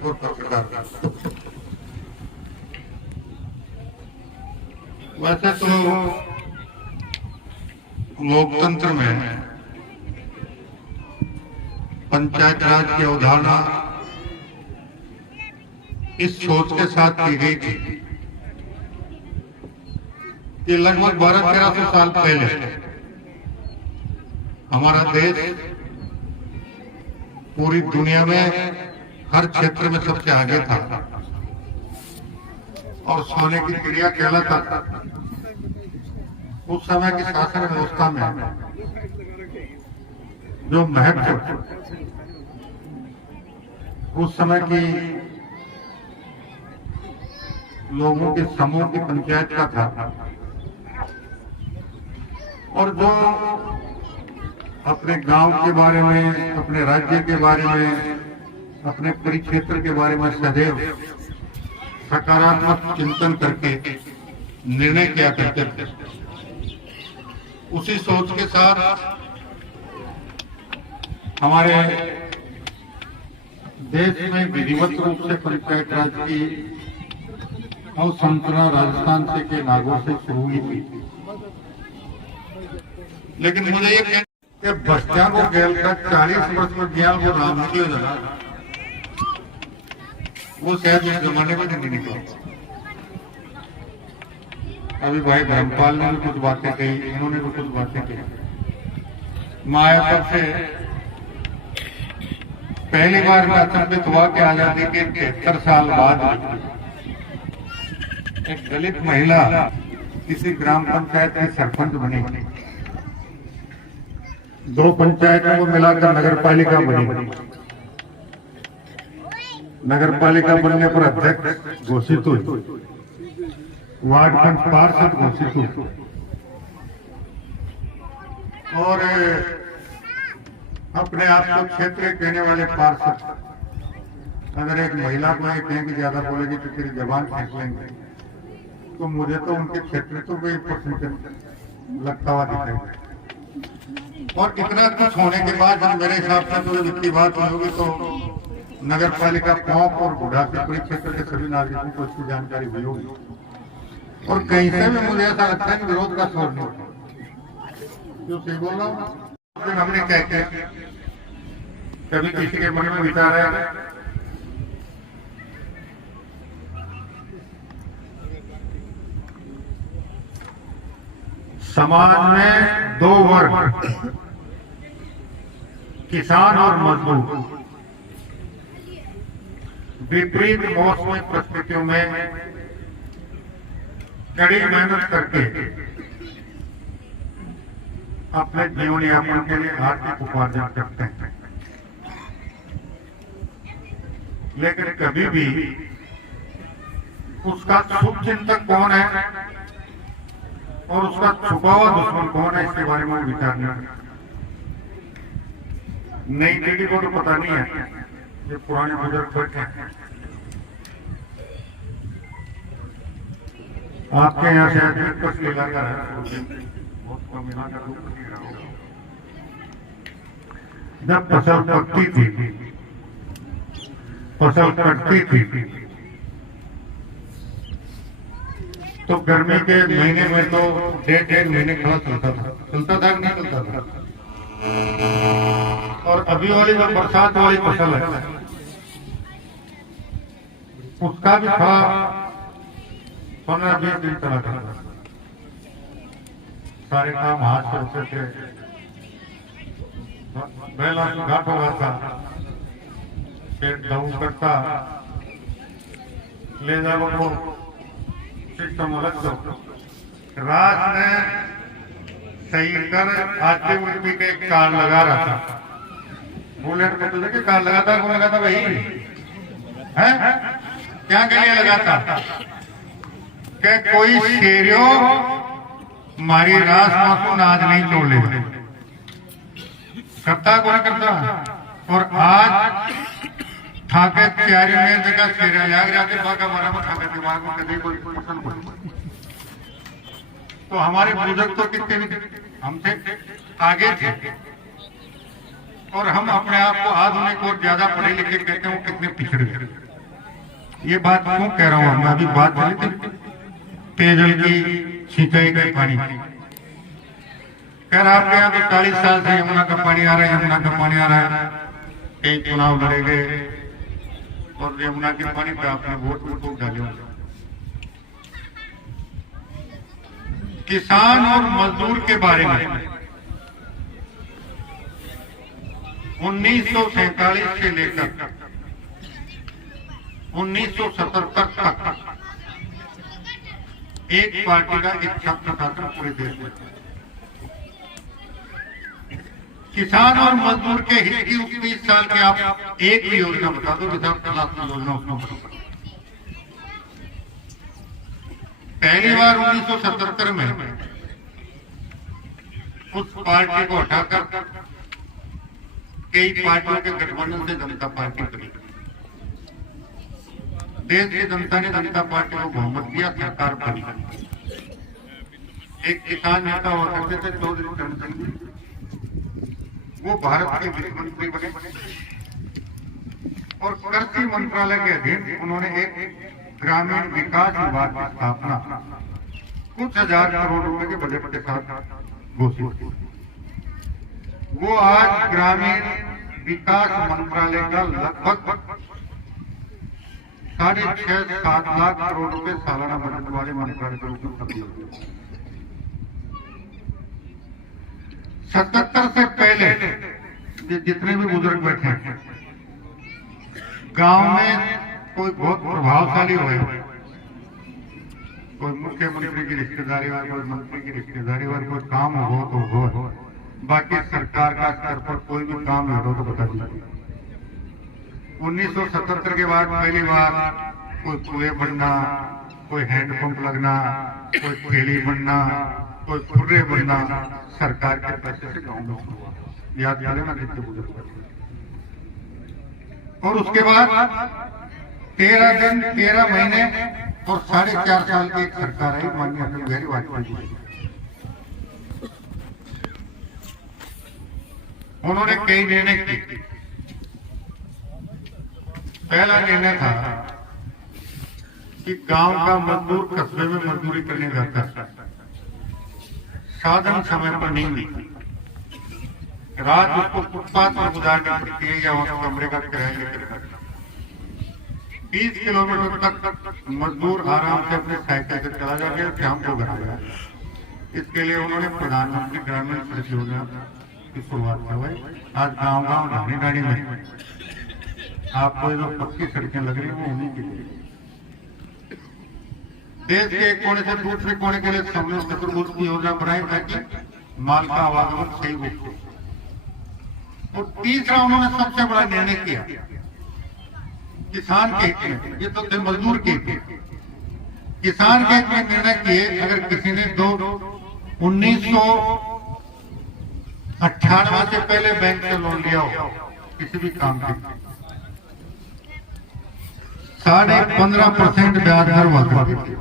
और पत्रकार। वैसे तो लोकतंत्र में पंचायत राज की अवधारणा इस सोच के साथ की गई थी कि लगभग 1200-1300 साल पहले हमारा देश पूरी दुनिया में हर क्षेत्र में सबसे आगे था और सोने की चिड़िया कहलाता था। उस समय की शासन व्यवस्था में जो महत्व उस समय की लोगों के समूह की पंचायत का था और जो अपने गांव के बारे में, अपने राज्य के बारे में, अपने परिक्षेत्र के बारे में सदैव सकारात्मक चिंतन करके निर्णय किया करते थे। उसी सोच के साथ हमारे देश में विधिवत रूप से पंचायत राज की अवसंरचना राजस्थान से के नागौर से शुरू हुई थी। लेकिन मुझे ये कहना कि बच्चा को गेल का 40 वर्ष में ज्ञान वो नाम निकले जाना, वो शायद उस जमाने में नहीं निकला। अभी भाई धर्मपाल ने भी कुछ बातें कही, इन्होंने भी कुछ बातें कही। मायापुर से पहली बार मैं अचंभित हुआ कि आजादी के 73 साल बाद एक दलित महिला किसी ग्राम पंचायत की सरपंच बनी। 2 पंचायतों को मिलाकर नगर पालिका बनी। नगर पालिका बनने पर अध्यक्ष घोषित हुई, वार्ड पार्षद घोषित हुई और अपने आप को क्षेत्रीय कहने वाले पार्षद अगर एक महिला को ये कहें कि ज्यादा बोलेगी तो तेरी जबान खींच लेंगे, तो मुझे तो उनके क्षेत्र को भी परसेंटेज लगता हुआ दिखाई। और इतना कुछ होने के बाद जब मेरे हिसाब से तो इतनी बात होगी तो नगर पालिका पौंप और बुढ़ापे परिक्षेत्र के सभी नागरिकों को इसकी जानकारी हुई होगी और कहीं से भी मुझे ऐसा लगता है कि विरोध का स्वर नहीं होता। जो सही बोल रहा हूँ, हमने क्या किया, कभी किसी के मन में विचार है समाज में 2 वर्ग, किसान और मजदूर, विपरीत मौसमी परिस्थितियों में कड़ी मेहनत करके अपने जीवन यापन के लिए आर्थिक उपार्जन करते हैं। लेकिन कभी भी उसका शुभ चिंतक कौन है और उसका छुपा हुआ दुश्मन कौन है, इसके बारे में विचार नहीं करता। नई पीढ़ी को तो पता नहीं है, ये पुराने बुजुर्ग बैठे हैं। आपके यहाँ से कुछ इलाका है, बहुत कम इलाका जब फसल पकती थी, फसल कटती थी, तो गर्मी के महीने में तो 1.5 महीने खड़ा चलता था कि नहीं चलता था। और अभी वाली जो बरसात वाली फसल है उसका भी खड़ा 15-20 दिन चला था। सारे काम हाथ से होते थे, बैला घाट हो रहा था, पेट दऊ करता ले जाओ को सिस्टम अलग दो। रात में सही कर आते उल्टी के एक कार लगा रहा था। बुलेट को तो देखिए कार लगाता है, कौन लगाता भाई है? क्या के लिए लगाता कि कोई शेरियो मारी रास मासू नाज नहीं छोड़े, करता कौन करता। और आज ठाके तैयारी में जगह शेरिया याग जाते बाका मारा में ठाके दिमाग में कभी कोई पसंद नहीं। तो हमारे बुजुर्ग तो कितने हमसे आगे थे और हम अपने आप को आधुनिक और ज्यादा पढ़े लिखे कहते हैं, वो कितने पिछड़े। ये बात क्यों कह रहा हूँ, मैं अभी बात चली थी पेयजल की, सिंचाई का पानी। खैर आपके यहाँ तो 40 साल से यमुना का पानी आ रहा है, यमुना का पानी आ रहा है, कई चुनाव लड़े गए और यमुना के पानी पे आपने वोट को डाले। किसान और मजदूर के बारे में 1947 से लेकर 1977 तक एक पार्टी का एक शब्द था पूरे देश में। किसान और मजदूर के हित की 20 साल के आप एक भी योजना बता दो, किसान कल्याण योजना उसमें बता। पहली बार 1977 में उस पार्टी को हटाकर कई पार्टियों के गठबंधन से जनता पार्टी बनी। देश की जनता ने जनता पार्टी को बहुमत दिया, सरकार बनी। एक किसान नेता हुआ करते थे चौधरी चरण सिंह, वो भारत के वित्त मंत्री बने और कृषि मंत्रालय के अधीन उन्होंने एक ग्रामीण विकास विभाग की स्थापना कुछ हजार करोड़ रुपए के बजट के साथ घोषित की। वो आज ग्रामीण विकास मंत्रालय का लगभग 6.5-7 लाख करोड़ रुपए सालाना बजट वाले मंत्रालय के रूप में तब्दील हो गए। 77 से पहले जितने भी बुजुर्ग बैठे हैं, गांव में कोई बहुत प्रभावशाली हुए, कोई मुख्यमंत्री की रिश्तेदारी हो, कोई मंत्री की रिश्तेदारी हो, कोई काम हो तो हो, बाकी सरकार का स्तर पर कोई भी काम हो तो बता दीजिए। 1977 के बाद पहली बार कोई कुएं बनना, कोई हैंडपंप लगना, कोई ठेली बनना, कोई खुर्रे बनना सरकार के पैसे से गाँव में हुआ। याद करें ना कितने बुजुर्ग। और उसके बाद 13 दिन 13 महीने और 4.5 साल की एक सरकार आई माननीय अटल बिहारी वाजपेयी जी। उन्होंने कई निर्णय किए। पहला निर्णय था कि गांव का मजदूर कस्बे में मजदूरी करने जाता है, साधन समय पर नहीं मिलता, रात उसको फुटपाथ पर गुजारनी पड़ती है या वहां कमरे का किराया लेकर। 30 किलोमीटर तक मजदूर आराम से अपने साइकिल से चला जाके शाम को घर आया। इसके लिए उन्होंने प्रधानमंत्री ग्रामीण सड़क योजना की शुरुआत करवाई। आज गांव-गांव नानी-नानी में आपको जो पक्की सड़कें लग रही हैं उन्हीं के लिए। देश के एक कोने से दूसरे कोने के लिए समन्वय चतुर्भुज की योजना बनाई ताकि माल का आवागमन सही रूप से। और तीसरा उन्होंने सबसे बड़ा निर्णय किया किसान के हित में, ये तो थे मजदूर के हित में, किसान के हित में निर्णय किए। अगर किसी ने 1998 से पहले बैंक से लोन लिया हो किसी भी काम के, 15.5% ब्याज दर हुआ करती थी।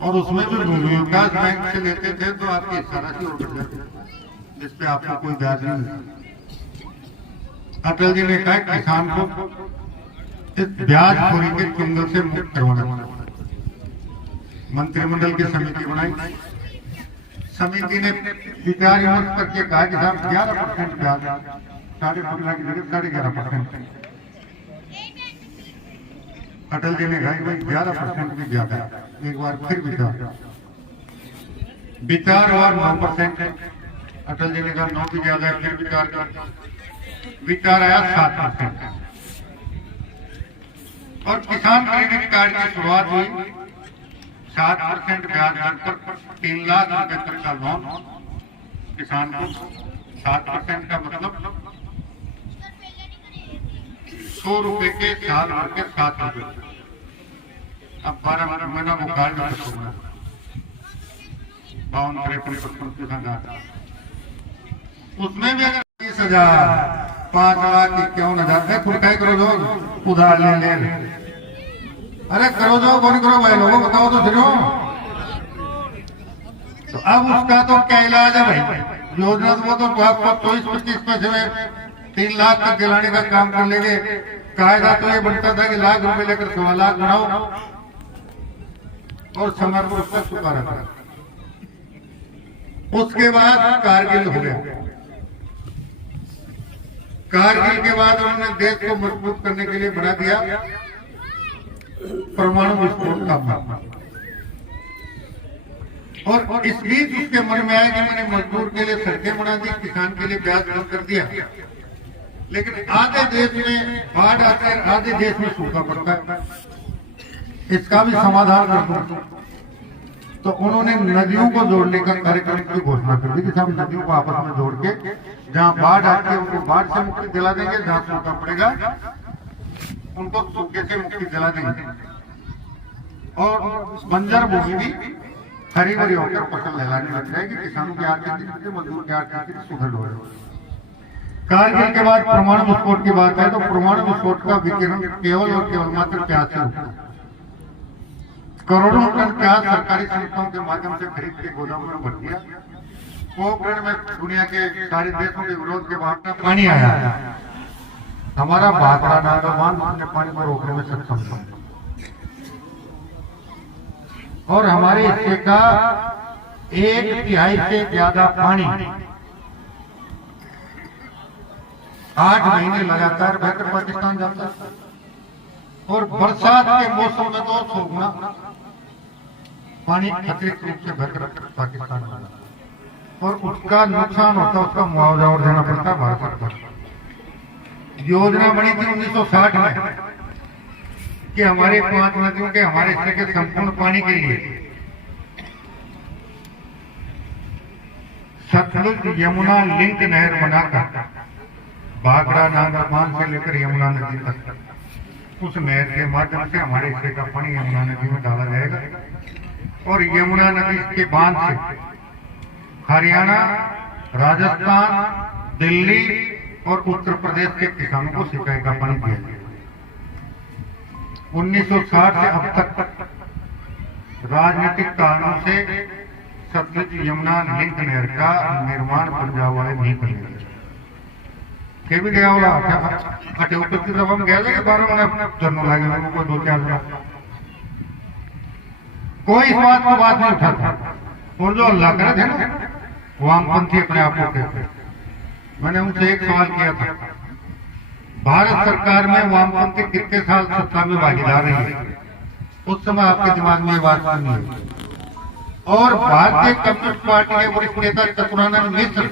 और उसमें भी भूमि विकास बैंक से लेते थे तो आपकी सारा सी हो जाती, जिसपे आपको कोई ब्याज नहीं मिलता। अटल जी ने कहा किसान को इस ब्याज खोरी के चुंगल से मुक्त करवाना। मंत्रिमंडल की समिति बनाई। समिति ने विचार विमर्श करके कहा कि साहब 11% ब्याज, 15.5 की जगह 11.5%। अटल जी ने कहा कि भाई 11% भी ज्यादा। एक बार फिर विचार और 9%। अटल जी ने कहा 9 भी ज्यादा है, फिर विचार आया 7%। और किसान क्रेडिट कार्ड की शुरुआत हुई। 7% ब्याज दर पर 3 लाख रुपए तक का लोन किसान को। 7% का मतलब 100 रुपए के साल भर के 7 रुपए। अब 12 महीना वो कार्ड में 52-53% किसान आता। उसमें भी अगर 20,000, 5,51,000 खुद काय करो लोग उधार ले ले। अरे करो जो कौन करो भाई, लोगों बताओ तो फिर। तो अब उसका तो क्या इलाज है भाई? योजना तो वो तो आपको 24-25 पैसे में 3 लाख तक दिलाने का काम कर लेंगे। कायदा तो ये बनता था कि लाख रुपए लेकर 1.25 लाख बनाओ और समय पर उसका चुका रखा। उसके बाद कारगिल हो गया। कारगिल के बाद उन्होंने देश को मजबूत करने के लिए बना दिया परमाणु विस्फोट का मामला। और इस बीच उसके मन में आया कि मैंने मजदूर के लिए सड़कें बना दी, किसान के लिए ब्याज कम कर दिया, लेकिन आधे देश में बाढ़ आते है, आधे देश में सूखा पड़ता है, इसका भी समाधान कर दो। तो उन्होंने नदियों को जोड़ने का कार्यक्रम की घोषणा कर दी कि हम नदियों को आपस में जोड़ के जहां बाढ़ आती है उनको बाढ़ से मुक्ति दिला देंगे, जहां सूखा पड़ेगा उनको सूखे से मुक्ति दिला देंगे, और बंजर भूमि भी हरी भरी होकर फसल लहलाने लग जाएगी, किसानों की आर्थिक स्थिति, मजदूर की आर्थिक स्थिति सुदृढ़ हो जाएगी। कारगिल के बाद परमाणु विस्फोट की बात है तो परमाणु विस्फोट का विकिरण केवल और केवल मात्र प्याज से होता है। करोड़ों टन प्याज सरकारी संस्थाओं के माध्यम से खरीद के गोदामों में भर दिया। पोखरण में दुनिया के सारे देशों के विरोध के बाद पानी आया। हमारा भाखड़ा नागरबांध अपने पानी को रोकने में सक्षम था और हमारे हिस्से का 1/3 से ज्यादा पानी 8 महीने लगातार बहकर पाकिस्तान जाता है और बरसात के मौसम में 200 गुना पानी अतिरिक्त रूप से बहकर पाकिस्तान में जाता है और उसका नुकसान होता है, उसका मुआवजा और देना पड़ता है भारत सरकार। योजना बनी थी 1960 में कि हमारे 5 नदियों के हमारे हिस्से के संपूर्ण पानी के लिए सतलुज यमुना लिंक नहर बनाकर भाखड़ा नागरबांध से लेकर यमुना नदी तक उस नहर के माध्यम से हमारे हिस्से का पानी यमुना नदी में डाला जाएगा और यमुना नदी के बांध से हरियाणा, राजस्थान, दिल्ली और उत्तर प्रदेश के किसानों को सिंचाई का पानी दिया जाएगा। 1960 से अब तक राजनीतिक कारणों से सतलुज यमुना लिंक नहर का निर्माण पंजाब वाले नहीं कर रहे के भी गया होगा क्या उपस्थित जब हम गए 12 में जन्म लगे लोगों को 2-4 कोई इस बात को बात नहीं उठाता और जो अल्लाह करे थे ना वामपंथी अपने आप को कहते। मैंने उनसे एक सवाल किया था, भारत सरकार में वामपंथी कितने साल सत्ता में भागीदार रही है? उस समय आपके दिमाग में बात नहीं है। और भारतीय कम्युनिस्ट पार्टी के वरिष्ठ नेता चतुरानंद मिश्र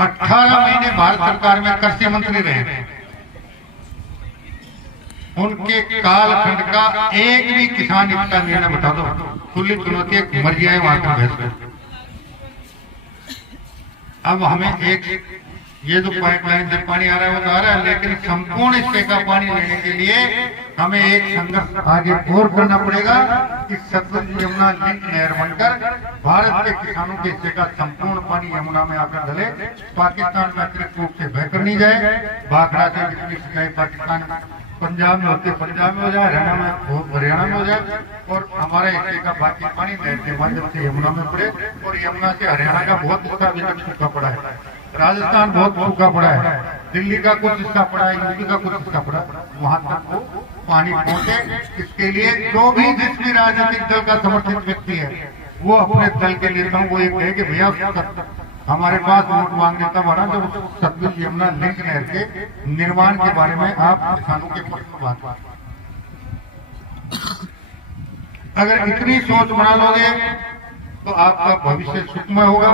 18 महीने भारत सरकार में कृषि मंत्री रहे। उनके कालखंड का एक भी किसान हित का निर्णय बता दो, खुली चुनौती मर जाए वहां का बहस। अब हमें एक ये जो पाइपलाइन से पानी आ रहा है वो तो आ रहा है, लेकिन संपूर्ण हिस्से का पानी लेने के लिए हमें एक संघर्ष आगे और करना पड़ेगा कि सतलुज यमुना लिंक नहर बनकर भारत के किसानों के हिस्से का संपूर्ण पानी यमुना में आकर डले, पाकिस्तान में अतिरिक्त रूप से बहकर नहीं जाए। भाखड़ा से जितनी सिंचाई पाकिस्तान पंजाब में होती है पंजाब में हो जाए, हरियाणा में हरियाणा में हो जाए और हमारे हिस्से का बाकी पानी नहर के माध्यम से यमुना में पड़े। और यमुना से हरियाणा का बहुत हिस्सा अभी तक सूखा पड़ा है, राजस्थान बहुत सूखा पड़ा है, दिल्ली का कुछ हिस्सा पड़ा है, यूपी का कुछ हिस्सा पड़ा है, वहां तक वो पानी पहुंचे। इसके लिए जो भी जिस भी राजनीतिक दल का समर्थित व्यक्ति है वो अपने दल के नेताओं को एक कहे कि भैया हमारे पास वोट मांगने तब आना जब सतलुज यमुना लिंक नहर के निर्माण के बारे में आप किसानों के पक्ष में बात करें। अगर इतनी सोच बना लोगे तो आपका भविष्य सुखमय होगा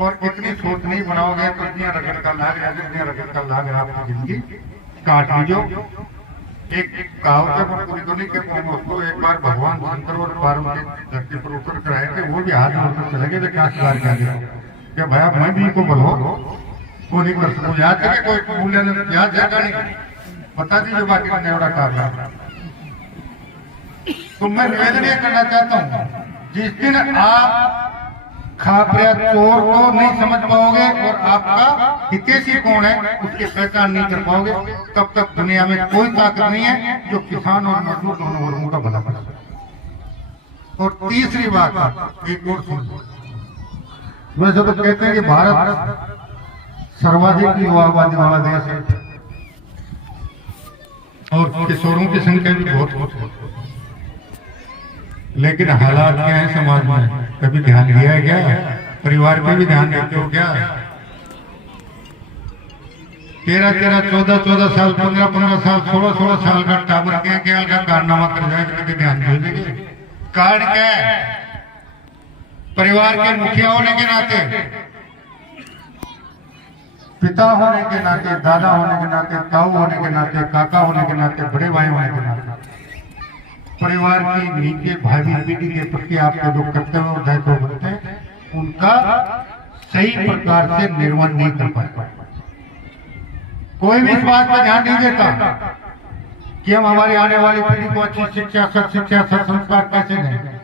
और इतनी सोच नहीं बनाओगे तो दुनिया रगड़ का लाग दुनिया रगड़ का लाग आपकी जिंदगी काट लीजो। एक कहावत है पूरी दुनिया के उसको एक बार भगवान शंकर और पार्वती धरती पर उतर कर आए थे, वो भी हाथ में उतर चले गए क्या सुधार क्या दिया क्या भैया मैं भी को बोलो वो नहीं कर सकूँ याद है कोई मूल्य याद है नहीं बता दीजिए बाकी मैंने एवढा कारण। तो मैं निवेदन ये करना चाहता हूँ, जिस दिन आप खापरिया चोर को नहीं समझ पाओगे और आपका हितैषी कौन है उसकी पहचान नहीं कर पाओगे, तब तक दुनिया में कोई ताकत नहीं है जो किसान और मजदूर दोनों वर्गों का भला कर सके। और तीसरी बात एक और सुन, वैसे तो कहते हैं कि भारत सर्वाधिक युवा आबादी वाला देश है, किशोरों की संख्या भी बहुत है। लेकिन हालात क्या है समाज में, कभी ध्यान दिया है क्या? परिवार पे भी ध्यान देते हो क्या? 13-13, 14-14 साल, 15-15 साल, 16-16 साल का टाबर क्या का कारनामा कर जाए तो कभी ध्यान दे देंगे? कारण क्या है? परिवार के मुखिया होने के नाते, पिता होने के नाते, दादा होने के नाते, ताऊ होने के नाते, काका होने के नाते, बड़े भाई होने के नाते परिवार की नीचे भावी पीढ़ी के प्रति आपके जो कर्तव्य और दायित्व बनते हैं उनका सही प्रकार से निर्वहन नहीं कर पाते। कोई भी इस बात पर ध्यान नहीं देता कि हम हमारी आने वाली पीढ़ी को अच्छी शिक्षा, सत्शिक्षा, सत्संस्कार कैसे दें।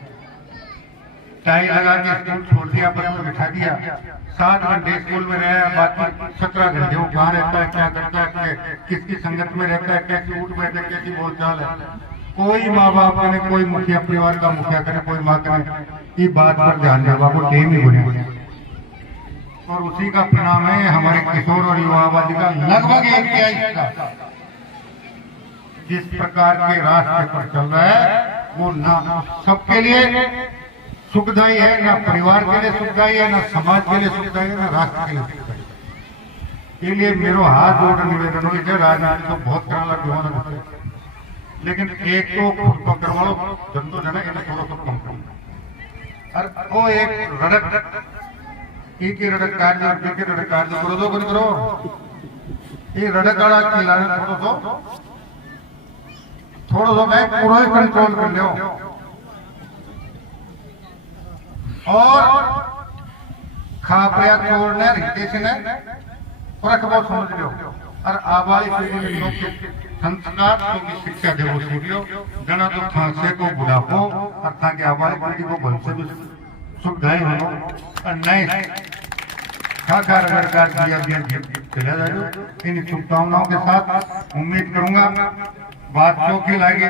टाई लगा के स्कूल छोड़ दिया, बस में बिठा दिया, 7 घंटे स्कूल में रहा, बाकी 17 घंटे वो कहाँ रहता है, क्या करता है, किसकी संगत में रहता है, कैसी उठ बैठे, कैसी बोलचाल है। कोई माँ बाप करे, कोई मुखिया परिवार का मुखिया करे, कोई माँ करे, ये बात पर ध्यान देवा को टेम ही बोले। और उसी का परिणाम है हमारे किशोर और युवा आबादी का लगभग 1/3 जिस प्रकार के रास्ते पर चल रहा है वो ना सबके लिए सुखदायी है, ना परिवार के लिए सुखदायी है, ना समाज के लिए सुखदायी है, ना राष्ट्र के लिए सुखदायी है। इसलिए मेरो हाथ जोड़ निवेदन हो है, राजनीति तो बहुत करना लगे, लेकिन एक तो खुद को करवाओ, जनतो जना इन्हें थोड़ा सा कम करो। और वो एक रड़क एक ही रड़क कार्य करो, ये रड़क आड़ा खिलाने थोड़ा सा मैं पूरा कंट्रोल कर लो और खापरिया छोड़ने रितेश ने फर्क बहुत समझ लो और आबादी पीढ़ी में संस्कार तो की शिक्षा दे वो स्टूडियो जना तो खांसे को बुढ़ापो और ताकि आबादी पीढ़ी को भविष्य भी सुविधाएं हो और नए खाकार सरकार चला जाए। इन शुभकामनाओं के साथ उम्मीद करूंगा बात चौकी लाएगी।